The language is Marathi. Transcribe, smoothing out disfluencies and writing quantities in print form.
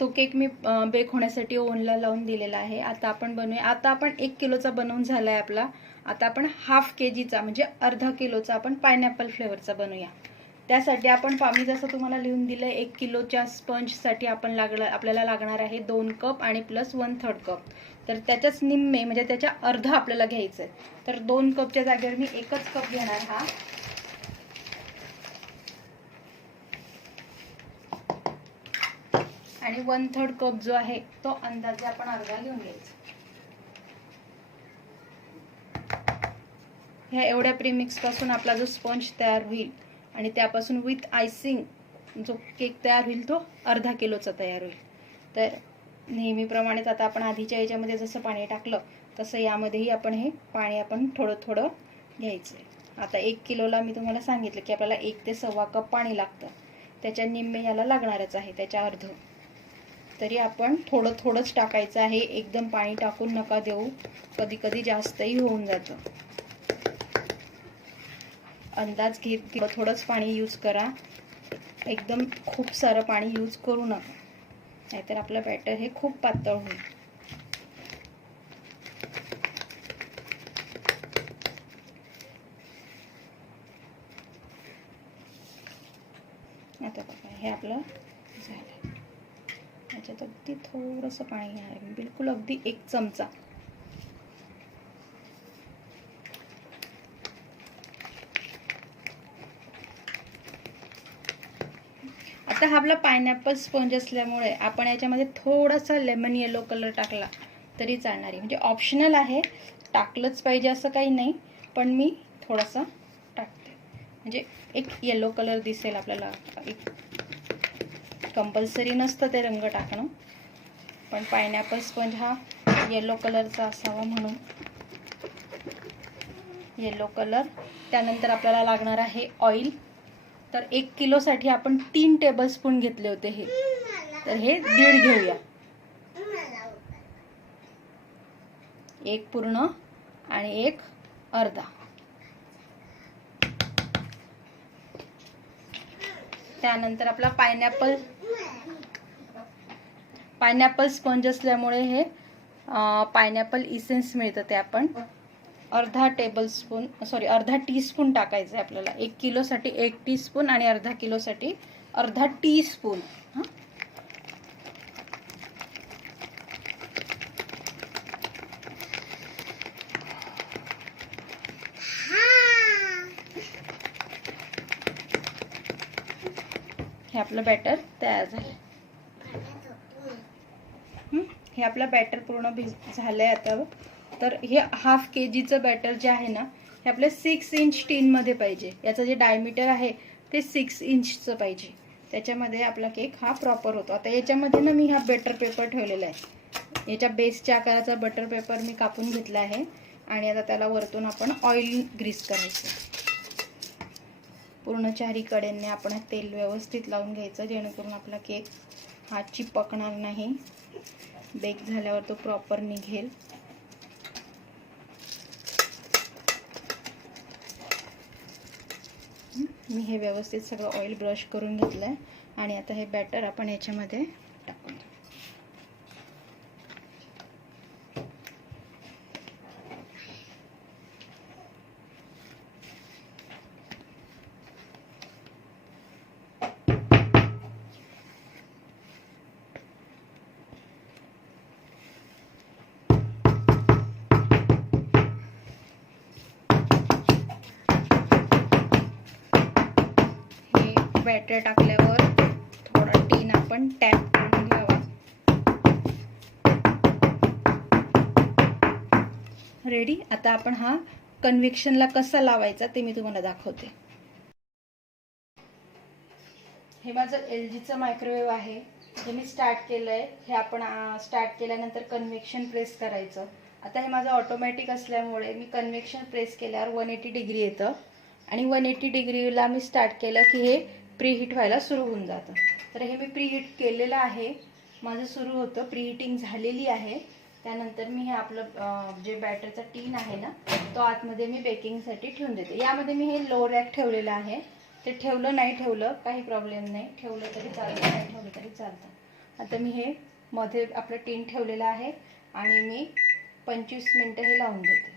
तो केक मी बेक होण्यासाठी ओव्हनला लावून दिलेला आहे। आता आपण बनवूया। आता आपण 1 किलोचा बनवून झालाय आपला। आता आपण हाफ केजीचा म्हणजे अर्धा किलोचा आपण पायनॅपल फ्लेवरचा बनवूया। त्यासाठी आपण मी जसं तुम्हाला लिहून दिलंय 1 किलोच्या स्पंजसाठी आपल्याला लागणार आहे 2 कप आणि प्लस 1/3 कप। तर त्याच्याच निम्मे म्हणजे त्याच्या अर्ध आपल्याला घ्यायचं आहे। तर 2 कपच्या जागेवर मी 1च कप घेणार हा। आणि 1/3 कप जो आहे तो अंदाजे आपण अर्धा घेऊन घ्यायचा। ह्या एवढ्या प्रीमिक्स पासून आपला जो स्पंज तयार होईल आणि त्यापासून विथ आयसिंग जो केक तयार होईल तो अर्धा किलोचा तयार होईल। तर नेहमीप्रमाणेच आता आपण आधीच्या याच्यामध्ये जसं पाणी टाकलं तसं यामध्येही आपण हे पाणी आपण थोडं थोडं घ्यायचं। आता 1 किलोला मी तुम्हाला सांगितलं की आपल्याला 1 ते 1.25 कप पाणी लागतं। त्याच्या निम्मे याला लागणारच आहे, त्याच्या अर्ध। तरी आपण थोडं थोडंच टाकायचं आहे, एकदम पाणी टाकून नका देऊ, कधी कधी जास्तही होऊन जातं। अंदाज घेत थोडंच पाणी यूज करा, एकदम खूप सारं पाणी यूज करू नका, नाहीतर आपलं बॅटर हे खूप पातळ होईल। आता बघा हे आपलं झालं। याच्यात अगदी थोडंसं पाणी घेणार आहे, बिलकुल अगदी 1 चमचा। आता हा आपला पायनॅपल स्पंज असल्यामुळे आपण याच्यामध्ये थोडासा लेमन येलो कलर टाकला तरी चालणार आहे, म्हणजे ऑप्शनल आहे, टाकलंच पाहिजे असं काही नाही, पण मी थोडासा टाकते म्हणजे एक येलो कलर दिसेल आपल्याला। एक कंपल्सरी नसतं ते रंग टाकणं, पण पायनॅपल स्पंज हा येलो कलरचा असावा म्हणून येलो कलर। त्यानंतर आपल्याला लागणार आहे ऑइल। तर 1 किलोसाठी आपण 3 टेबलस्पून घेतले होते हे, तर हे 1.5 घेऊया। 1 पूर्ण आणि 1 अर्धा। त्यानंतर आपला पायनॅपल स्पंज असल्यामुळे हे पायनॅपल इसेन्स मिळतं, ते आपण अर्धा टीस्पून टाकायचं आहे आपल्याला। 1 किलोसाठी 1 टीस्पून आणि अर्धा किलोसाठी अर्धा टीस्पून। हे आपलं बॅटर तयार झालं। हे आपलं बॅटर पूर्ण झालंय आता। तर हे हाफ केजीचं बॅटर जे आहे ना, हे आपल्या 6 इंच टीनमध्ये पाहिजे। याचं जे डायमीटर आहे ते 6 इंचचं पाहिजे, त्याच्यामध्ये आपला केक हा प्रॉपर होतो। आता याच्यामध्ये ना मी हा बटर पेपर ठेवलेला आहे, याच्या बेसच्या आकाराचा बटर पेपर मी कापून घेतला आहे। आणि आता त्याला वरतून आपण ऑइल ग्रीस करायचं। पूर्ण चारी कडेने आपण तेल व्यवस्थित लावून घ्यायचं, जेणेकरून आपला केक हा चिपकणार नाही, बेक झाल्यावर तो प्रॉपर निघेल। मी हे व्यवस्थित सगळं ऑइल ब्रश करून घेतलंय आणि आता हे बॅटर आपण याच्यामध्ये टाकून देऊ। बॅटर टाकल्यावर थोडा टीन आपण टॅप करून घ्यावा। रेडी। आता आपण हा कन्व्हेक्शनला कसा लावायचा ते मी तुम्हाला दाखवते। हे माझं LGचं मायक्रोवेव्ह आहे, जे मी स्टार्ट केलंय। हे आपण स्टार्ट केल्यानंतर कन्व्हेक्शन प्रेस करायचं। आता हे माझं ऑटोमॅटिक असल्यामुळे मी कन्व्हेक्शन प्रेस केल्यावर 180 डिग्री येतं आणि 180 डिग्रीला मी स्टार्ट केलं की हे प्रीहीट व्हायला सुरू होऊन जातं। तर हे मी प्रीहीट केलेलं आहे, माझं सुरू होतं, प्रीहीटिंग झालेली आहे। त्यानंतर मी हे आपलं जे बॅटरचा टीन आहे ना, तो आतमध्ये मी बेकिंगसाठी ठेवून देते। यामध्ये मी हे लो रॅक ठेवलेलं आहे, ते ठेवलं नाही ठेवलं काही प्रॉब्लेम नाही, ठेवलं तरी चालतं, नाही ठेवलं तरी चालतं। आता मी हे मध्ये आपलं टीन ठेवलेलं आहे आणि मी 25 मिनिटं हे लावून देते.